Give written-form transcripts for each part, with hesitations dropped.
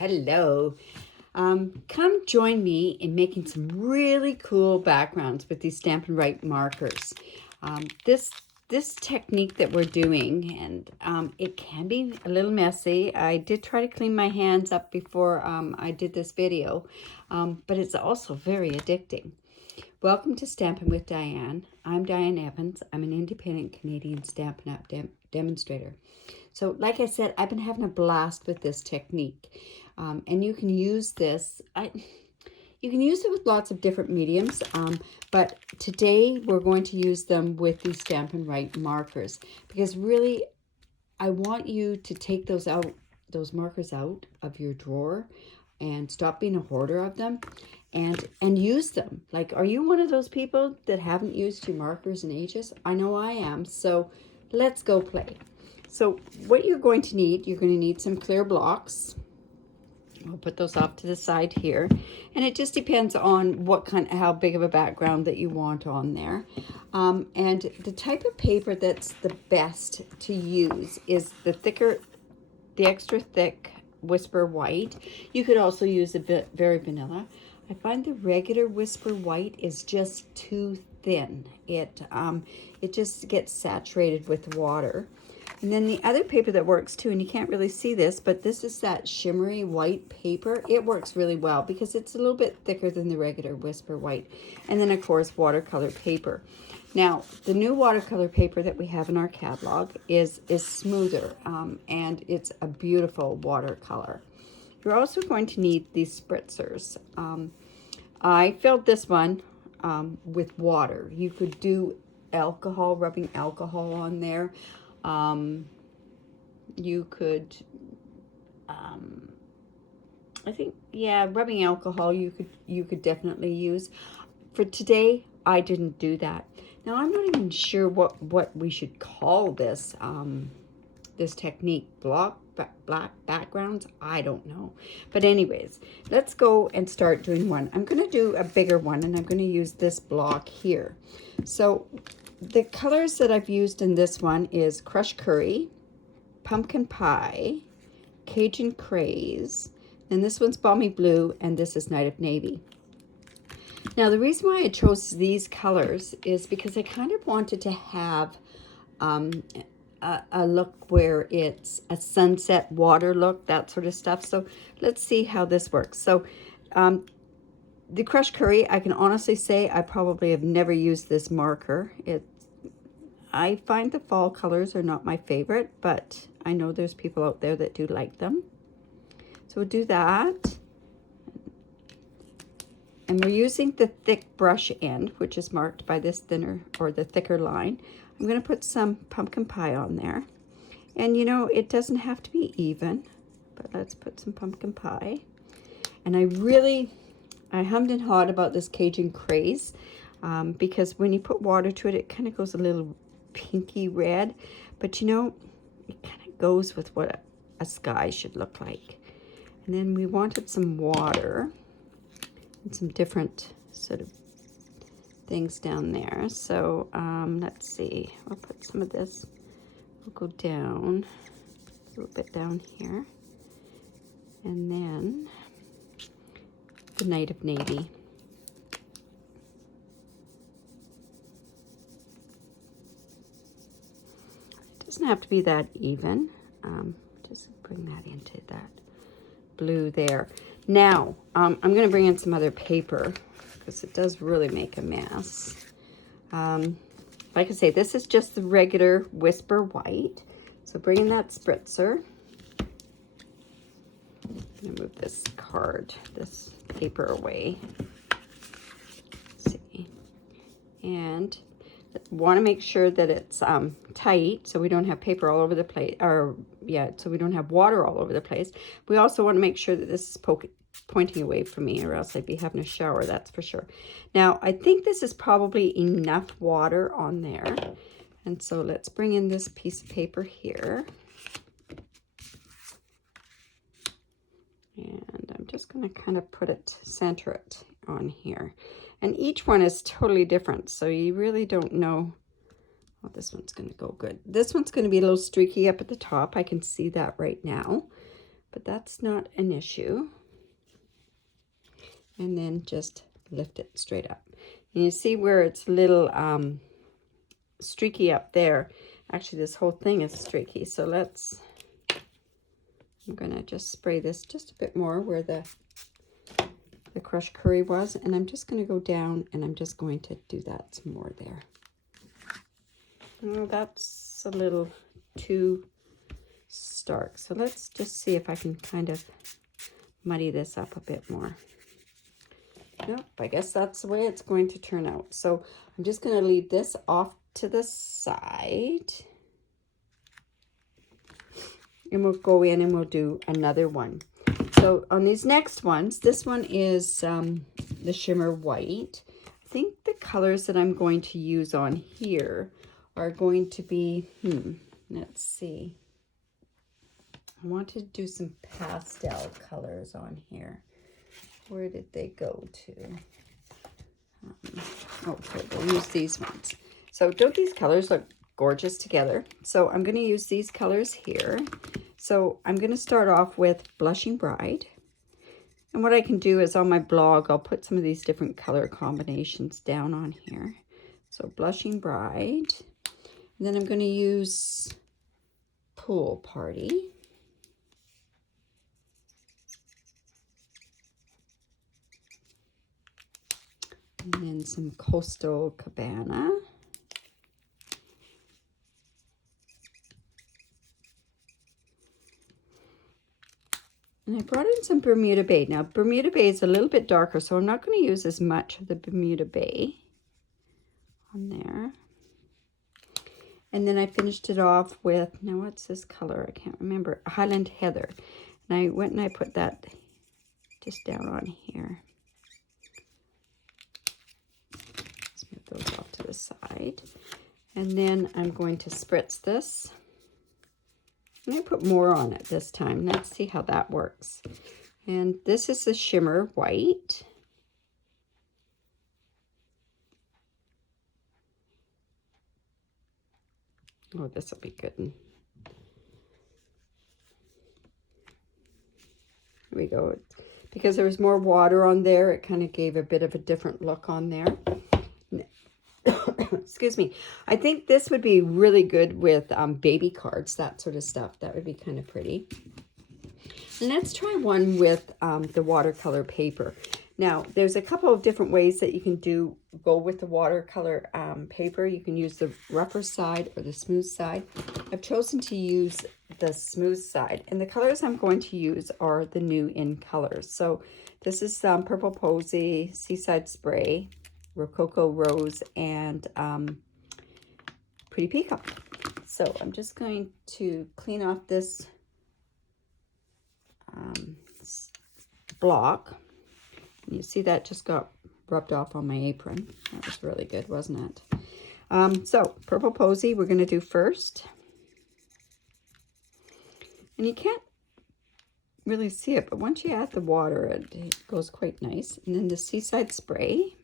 Hello. Come join me in making some really cool backgrounds with these Stampin' Write markers. This technique that we're doing, and it can be a little messy. I did try to clean my hands up before I did this video, but it's also very addicting. Welcome to Stampin' with Diane. I'm Diane Evans. I'm an independent Canadian Stampin' Up Demonstrator. So like I said, I've been having a blast with this technique. And you can use this, you can use it with lots of different mediums, but today we're going to use them with these Stampin' Write markers, because really I want you to take those markers out of your drawer and stop being a hoarder of them and use them. Like, are you one of those people that haven't used your markers in ages? I know I am, so let's go play. So what you're going to need some clear blocks. I'll put those off to the side here, and it just depends on how big of a background that you want on there. And the type of paper that's the best to use is the extra thick Whisper White. You could also use a bit very vanilla. I find the regular Whisper White is just too thin. It just gets saturated with water. And then the other paper that works too, and you can't really see this, but this is that shimmery white paper. It works really well because it's a little bit thicker than the regular Whisper White. And then of course, watercolor paper. Now, the new watercolor paper that we have in our catalog is smoother, and it's a beautiful watercolor. You're also going to need these spritzers. I filled this one with water. You could do alcohol, rubbing alcohol on there. You could, I think, yeah, rubbing alcohol you could definitely use. For today, I didn't do that. Now, I'm not even sure what we should call this, this technique. Black backgrounds? I don't know. But anyways, let's go and start doing one. I'm going to do a bigger one, and I'm going to use this block here. So the colors that I've used in this one is Crushed Curry, Pumpkin Pie, Cajun Craze, and this one's Balmy Blue, and this is Night of Navy. Now, the reason why I chose these colors is because I kind of wanted to have a look where it's a sunset water look, that sort of stuff. So let's see how this works. So the Crushed Curry, I can honestly say I probably have never used this marker. I find the fall colors are not my favorite, but I know there's people out there that do like them. So we'll do that. And we're using the thick brush end, which is marked by this thinner or the thicker line. I'm going to put some pumpkin pie on there. And you know, it doesn't have to be even, but let's put some pumpkin pie. And I hummed and hawed about this Cajun Craze, because when you put water to it, it kind of goes a little pinky red, but you know, it kind of goes with what a sky should look like. And then we wanted some water and some different sort of things down there. So let's see, I'll put some of this, we'll go down a little bit down here, and then the Night of Navy. Doesn't have to be that even. Just bring that into that blue there. Now, I'm going to bring in some other paper because it does really make a mess. Like I say, this is just the regular Whisper White. So bring in that spritzer. I'm going to move this paper away. Let's see. And want to make sure that it's tight, so we don't have paper all over the place, so we don't have water all over the place. We also want to make sure that this is pointing away from me, or else I'd be having a shower, that's for sure. Now, I think this is probably enough water on there, and so let's bring in this piece of paper here. And I'm just going to kind of center it on here. And each one is totally different, so you really don't know. Oh, this one's going to go good. This one's going to be a little streaky up at the top. I can see that right now. but that's not an issue. And then just lift it straight up. And you see where it's a little streaky up there. Actually, this whole thing is streaky. So I'm gonna just spray this just a bit more where the crushed curry was. And I'm just gonna go down and I'm just going to do that some more there. Oh, that's a little too stark. So let's just see if I can kind of muddy this up a bit more. Nope, I guess that's the way it's going to turn out. So I'm just going to leave this off to the side. And we'll go in and we'll do another one. So on these next ones, this one is the Shimmer White. I think the colors that I'm going to use on here are going to be, let's see. I want to do some pastel colors on here. Where did they go to? Okay, we'll use these ones. So don't these colors look gorgeous together? So I'm going to use these colors here. So I'm going to start off with Blushing Bride. And what I can do is on my blog, I'll put some of these different color combinations down on here. So Blushing Bride. And then I'm going to use Pool Party. And then some Coastal Cabana. And I brought in some Bermuda Bay. Now, Bermuda Bay is a little bit darker, so I'm not going to use as much of the Bermuda Bay on there. And then I finished it off with, now what's this color? I can't remember. Highland Heather. And I went and I put that just down on here. Those off to the side. And then I'm going to spritz this. I'm going to put more on it this time. Let's see how that works. And this is the Shimmer White. Oh, this will be good. Here we go. Because there was more water on there, it kind of gave a bit of a different look on there. Excuse me. I think this would be really good with baby cards, that sort of stuff. That would be kind of pretty. And let's try one with the watercolor paper. Now, there's a couple of different ways that you can go with the watercolor paper. You can use the rougher side or the smooth side. I've chosen to use the smooth side. And the colors I'm going to use are the new in colors. So this is Purple Posy, Seaside Spray, Rococo Rose, and Pretty Peacock. So I'm just going to clean off this block. And you see that just got rubbed off on my apron. That was really good, wasn't it? So Purple Posy we're going to do first. And you can't really see it, but once you add the water, it goes quite nice. And then the Seaside Spray.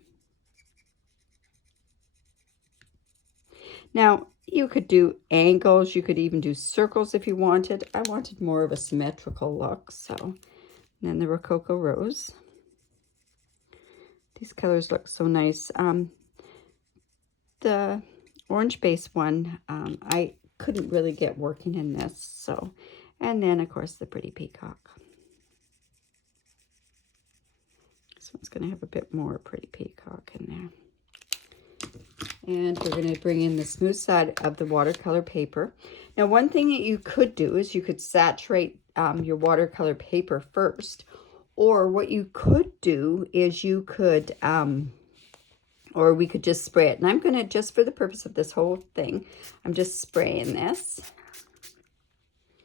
Now, you could do angles, you could even do circles if you wanted. I wanted more of a symmetrical look, so. And then the Rococo Rose. These colors look so nice. The orange base one, I couldn't really get working in this, so. And then, of course, the Pretty Peacock. This one's going to have a bit more Pretty Peacock in there. And we're going to bring in the smooth side of the watercolor paper. Now, one thing that you could do is you could saturate your watercolor paper first. Or what you could do is you could, or we could just spray it. And I'm going to, just for the purpose of this whole thing, I'm just spraying this.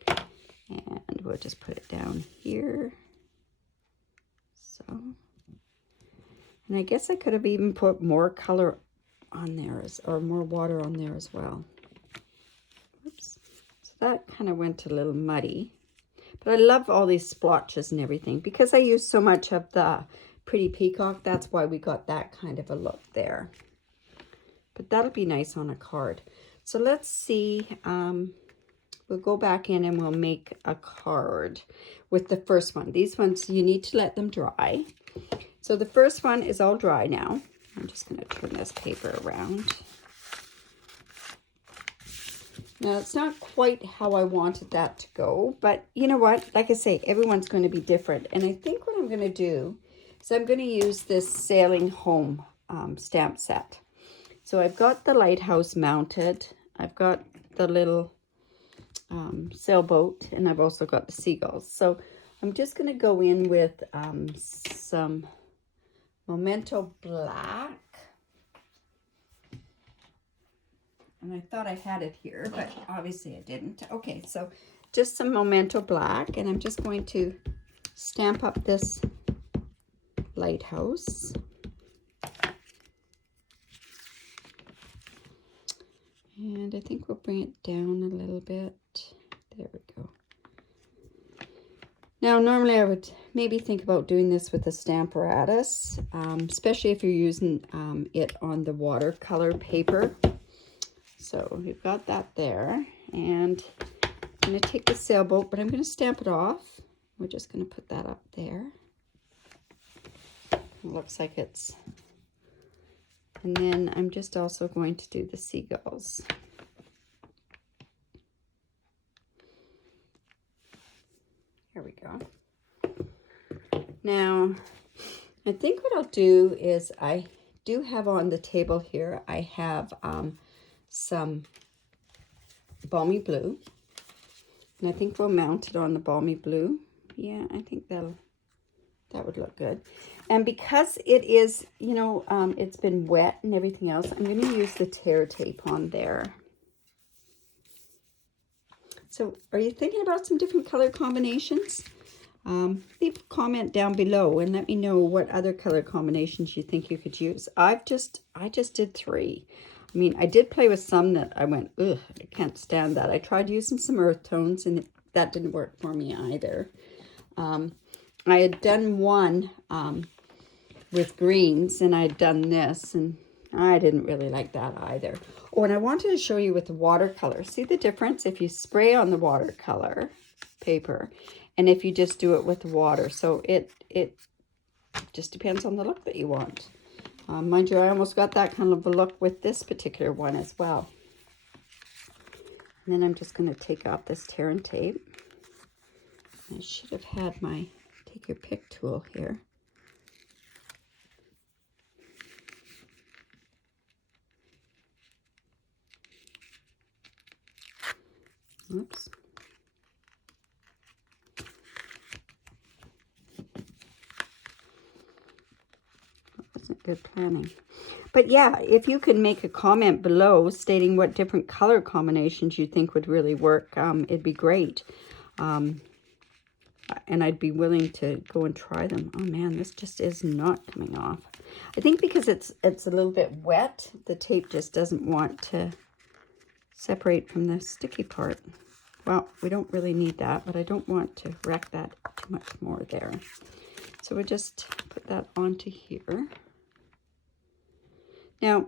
And we'll just put it down here. So. And I guess I could have even put more color on there, or more water on there as well. Oops. So that kind of went a little muddy. But I love all these splotches and everything. Because I use so much of the Pretty Peacock, that's why we got that kind of a look there. But that'll be nice on a card. So let's see. we'll go back in and we'll make a card with the first one. These ones, you need to let them dry. So the first one is all dry now. I'm just going to turn this paper around. Now, it's not quite how I wanted that to go, but you know what? Like I say, everyone's going to be different. And I think what I'm going to do is I'm going to use this Sailing Home stamp set. So I've got the lighthouse mounted. I've got the little sailboat, and I've also got the seagulls. So I'm just going to go in with some Memento Black. And I thought I had it here, but obviously I didn't. Okay, so just some Memento Black, and I'm just going to stamp up this lighthouse. And I think we'll bring it down a little bit. There we go. Now, normally I would maybe think about doing this with a Stamparatus, especially if you're using it on the watercolor paper. So we've got that there, and I'm going to take the sailboat, but I'm going to stamp it off. We're just going to put that up there. It looks like it's, and then I'm just also going to do the seagulls. There we go. Now, I think what I'll do is I do have on the table here, I have some balmy blue, and I think we'll mount it on the balmy blue. Yeah, I think that would look good. And because it is, you know, it's been wet and everything else, I'm going to use the tear tape on there. So are you thinking about some different color combinations? Leave a comment down below and let me know what other color combinations you think you could use. I just did 3. I mean, I did play with some that I went, ugh, I can't stand that. I tried using some earth tones, and that didn't work for me either. I had done one with greens, and I had done this, and I didn't really like that either. Oh, and I wanted to show you with the watercolor. See the difference if you spray on the watercolor paper and if you just do it with water. So it just depends on the look that you want. Mind you, I almost got that kind of a look with this particular one as well. And then I'm just going to take off this tear and tape. I should have had my take your pick tool here. Oops. Wasn't good planning. But yeah, if you could make a comment below stating what different color combinations you think would really work, it'd be great. And I'd be willing to go and try them. Oh man, this just is not coming off. I think because it's a little bit wet, the tape just doesn't want to separate from the sticky part. Well, we don't really need that, but I don't want to wreck that too much more there. So we'll just put that onto here. Now,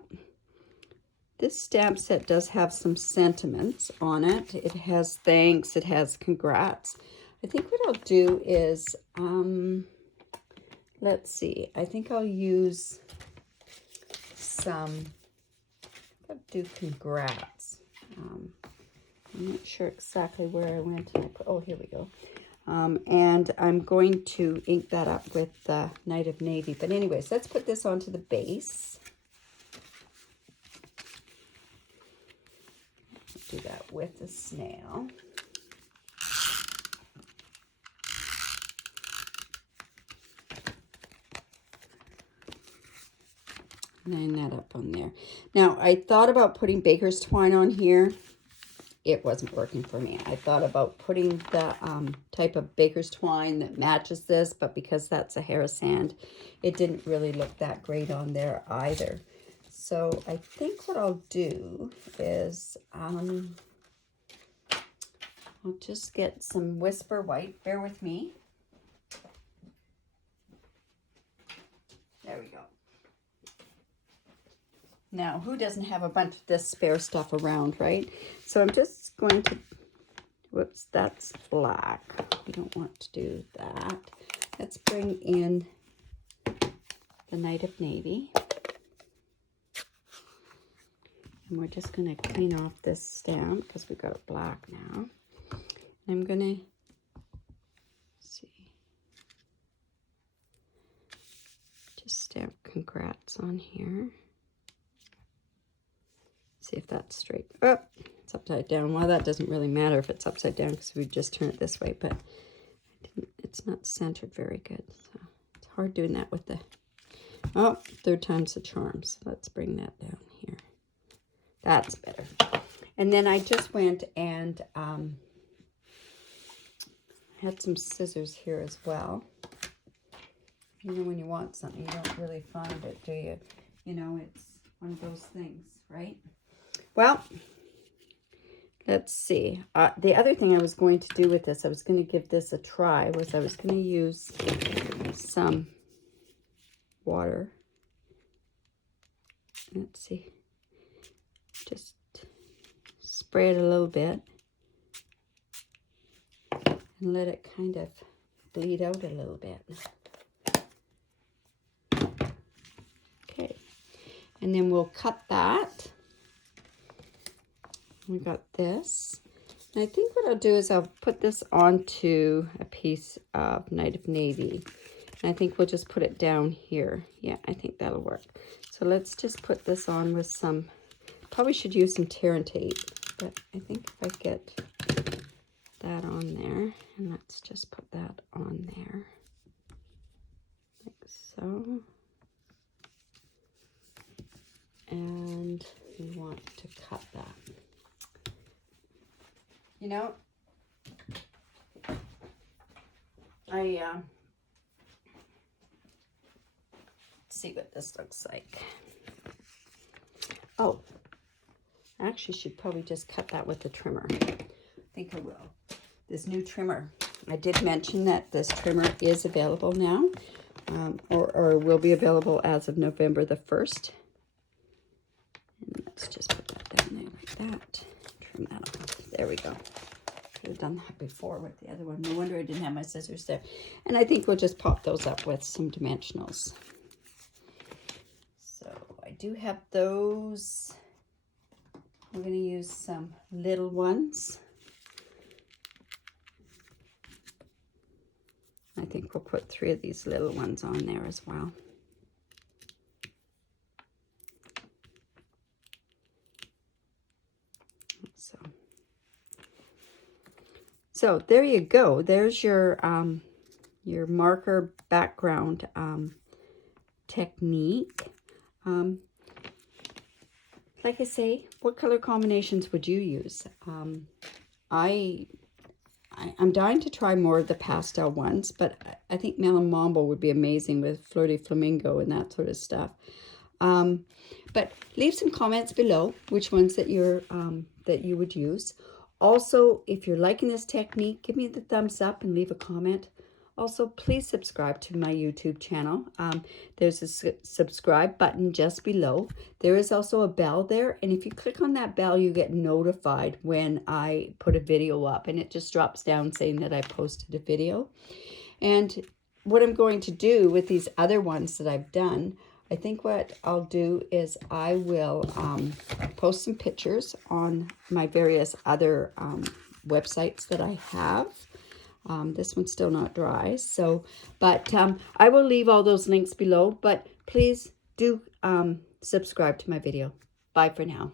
this stamp set does have some sentiments on it. It has thanks, it has congrats. I think what I'll do is, let's see, I think I'll use some, I'll do congrats. I'm not sure exactly where I went. Oh, here we go. And I'm going to ink that up with the Night of Navy. But anyways, let's put this onto the base. Do that with the snail. Line that up on there. Now, I thought about putting baker's twine on here. It wasn't working for me. I thought about putting the type of baker's twine that matches this, but because that's a hair sand, it didn't really look that great on there either. So I think what I'll do is I'll just get some Whisper White. Bear with me. There we go. Now, who doesn't have a bunch of this spare stuff around, right? So I'm just going to Whoops, that's black. We don't want to do that. Let's bring in the Night of Navy. And we're just going to clean off this stamp because we got it black now. I'm going to just stamp congrats on here. See if that's straight. Oh, it's upside down. Well, that doesn't really matter if it's upside down because we just turn it this way, but it's not centered very good. So it's hard doing that with the, oh, third time's the charm. So let's bring that down here. That's better. And then I just went and had some scissors here as well. You know, when you want something, you don't really find it, do you? You know, it's one of those things, right? Well, let's see. The other thing I was going to do with this, I was going to give this a try, was I was going to use some water. Let's see. Just spray it a little bit and let it kind of bleed out a little bit. Okay, and then we'll cut that. We got this. And I think what I'll do is I'll put this onto a piece of Night of Navy. And I think we'll just put it down here. Yeah, I think that'll work. So let's just put this on with some, probably should use some tear and tape, but I think if I get that on there, and let's just put that on there, like so. And we want to cut that. You know, let's see what this looks like. Oh, I actually should probably just cut that with the trimmer. I think I will. This new trimmer. I did mention that this trimmer is available now, or will be available as of November the 1st. And let's just put that down there like that. Trim that off. There we go. Could have done that before with the other one. No wonder I didn't have my scissors there. And I think we'll just pop those up with some dimensionals. So I do have those. We're going to use some little ones. I think we'll put 3 of these little ones on there as well. So there you go. There's your marker background technique. Like I say, what color combinations would you use? I'm dying to try more of the pastel ones, but I think Melon Mambo would be amazing with Flirty Flamingo and that sort of stuff. But leave some comments below which ones that you would use. Also, if you're liking this technique, give me the thumbs up and leave a comment. Also, please subscribe to my YouTube channel. There's a subscribe button just below. There is also a bell there, and if you click on that bell, you get notified when I put a video up, and it just drops down saying that I posted a video. And what I'm going to do with these other ones that I've done, I think what I'll do is I will post some pictures on my various other websites that I have. This one's still not dry, so, but I will leave all those links below, but please do subscribe to my video. Bye for now.